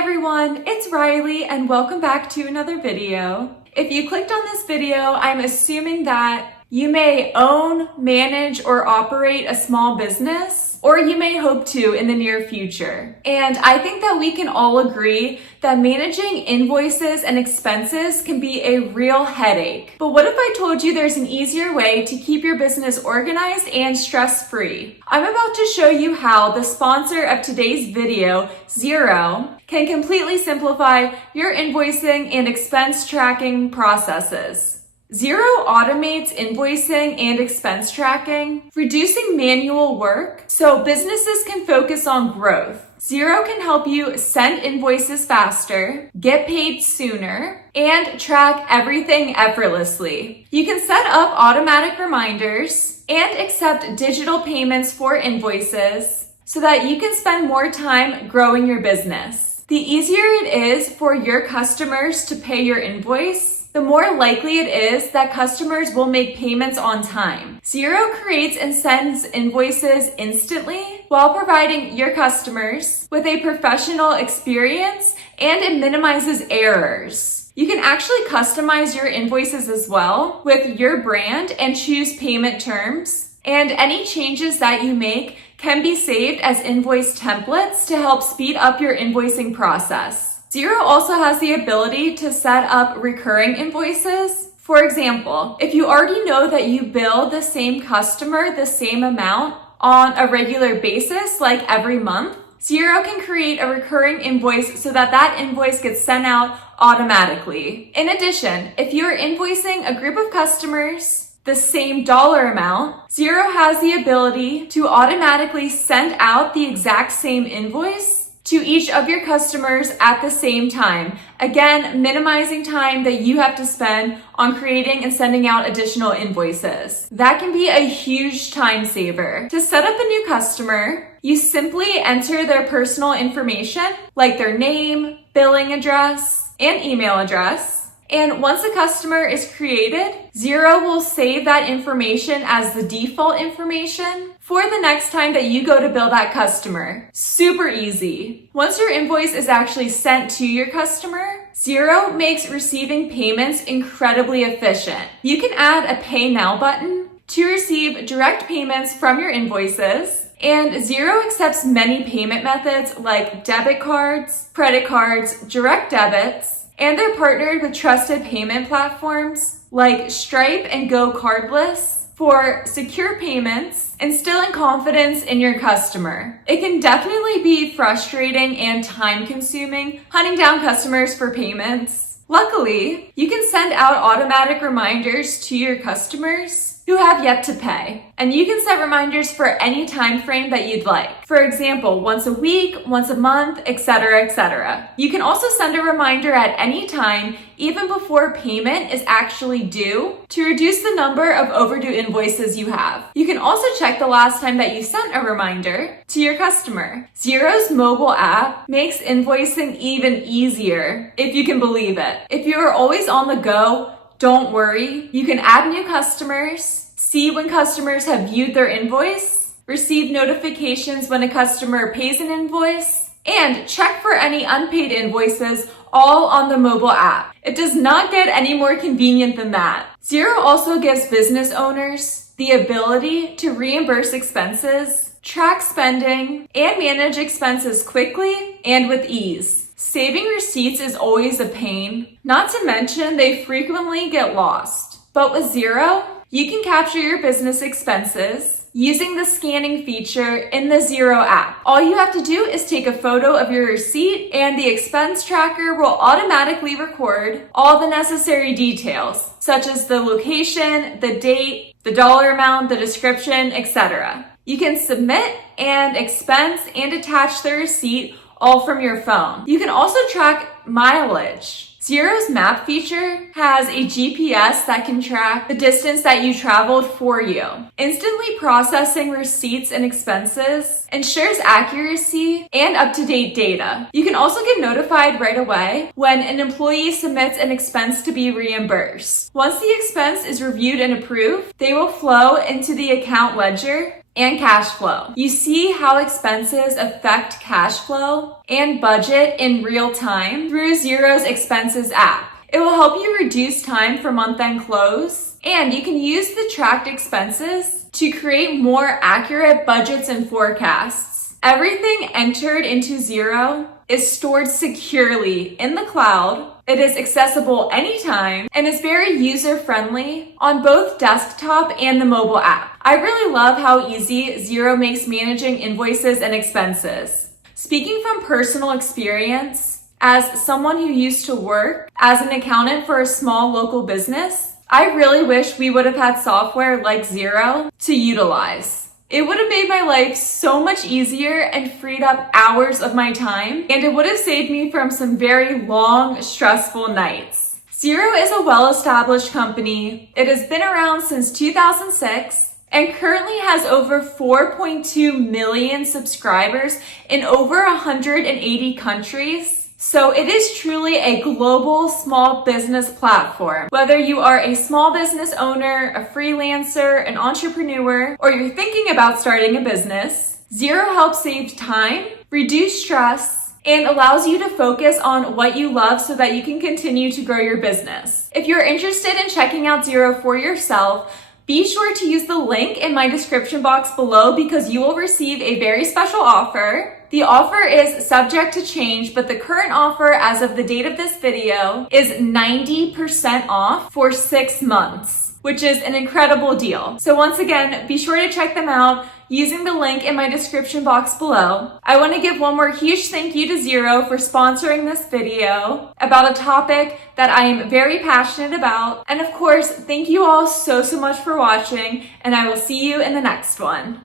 everyone, it's Riley and welcome back to another video. If you clicked on this video, I'm assuming that you may own, manage, or operate a small business, or you may hope to in the near future. And I think that we can all agree that managing invoices and expenses can be a real headache. But what if I told you there's an easier way to keep your business organized and stress-free? I'm about to show you how the sponsor of today's video, Xero, can completely simplify your invoicing and expense tracking processes. Xero automates invoicing and expense tracking, reducing manual work so businesses can focus on growth. Xero can help you send invoices faster, get paid sooner, and track everything effortlessly. You can set up automatic reminders and accept digital payments for invoices so that you can spend more time growing your business. The easier it is for your customers to pay your invoice, the more likely it is that customers will make payments on time. Xero creates and sends invoices instantly while providing your customers with a professional experience, and it minimizes errors. You can actually customize your invoices as well with your brand and choose payment terms. And any changes that you make can be saved as invoice templates to help speed up your invoicing process. Xero also has the ability to set up recurring invoices. For example, if you already know that you bill the same customer the same amount on a regular basis, like every month, Xero can create a recurring invoice so that that invoice gets sent out automatically. In addition, if you're invoicing a group of customers the same dollar amount, Xero has the ability to automatically send out the exact same invoice to each of your customers at the same time. Again, minimizing time that you have to spend on creating and sending out additional invoices. That can be a huge time saver. To set up a new customer, you simply enter their personal information, like their name, billing address, and email address. And once a customer is created, Xero will save that information as the default information for the next time that you go to bill that customer. Super easy. Once your invoice is actually sent to your customer, Xero makes receiving payments incredibly efficient. You can add a Pay Now button to receive direct payments from your invoices. And Xero accepts many payment methods like debit cards, credit cards, direct debits, and they're partnered with trusted payment platforms like Stripe and Go Cardless for secure payments, instilling confidence in your customer. It can definitely be frustrating and time-consuming hunting down customers for payments. Luckily, you can send out automatic reminders to your customers who have yet to pay. And you can set reminders for any time frame that you'd like. For example, once a week, once a month, etc., etc. You can also send a reminder at any time, even before payment is actually due, to reduce the number of overdue invoices you have. You can also check the last time that you sent a reminder to your customer. Xero's mobile app makes invoicing even easier, if you can believe it. If you are always on the go, don't worry. You can add new customers, see when customers have viewed their invoice, receive notifications when a customer pays an invoice, and check for any unpaid invoices all on the mobile app. It does not get any more convenient than that. Xero also gives business owners the ability to reimburse expenses, track spending, and manage expenses quickly and with ease. Saving receipts is always a pain, not to mention they frequently get lost. But with Xero, you can capture your business expenses using the scanning feature in the Xero app. All you have to do is take a photo of your receipt and the expense tracker will automatically record all the necessary details, such as the location, the date, the dollar amount, the description, etc. You can submit and expense and attach the receipt all from your phone. You can also track mileage. Xero's map feature has a GPS that can track the distance that you traveled for you. Instantly processing receipts and expenses ensures accuracy and up-to-date data. You can also get notified right away when an employee submits an expense to be reimbursed. Once the expense is reviewed and approved, they will flow into the account ledger and cash flow. You see how expenses affect cash flow and budget in real time through Xero's Expenses app. It will help you reduce time for month-end close, and you can use the tracked expenses to create more accurate budgets and forecasts. Everything entered into Xero is stored securely in the cloud. It is accessible anytime and is very user-friendly on both desktop and the mobile app. I really love how easy Xero makes managing invoices and expenses. Speaking from personal experience, as someone who used to work as an accountant for a small local business, I really wish we would have had software like Xero to utilize. It would have made my life so much easier and freed up hours of my time, and it would have saved me from some very long, stressful nights. Xero is a well-established company. It has been around since 2006 and currently has over 4.2 million subscribers in over 180 countries. So it is truly a global small business platform. Whether you are a small business owner, a freelancer, an entrepreneur, or you're thinking about starting a business, Xero helps save time, reduce stress, and allows you to focus on what you love so that you can continue to grow your business. If you're interested in checking out Xero for yourself, be sure to use the link in my description box below because you will receive a very special offer. The offer is subject to change, but the current offer as of the date of this video is 90% off for 6 months, which is an incredible deal. So once again, be sure to check them out using the link in my description box below. I want to give one more huge thank you to Xero for sponsoring this video about a topic that I am very passionate about. And of course, thank you all so much for watching, and I will see you in the next one.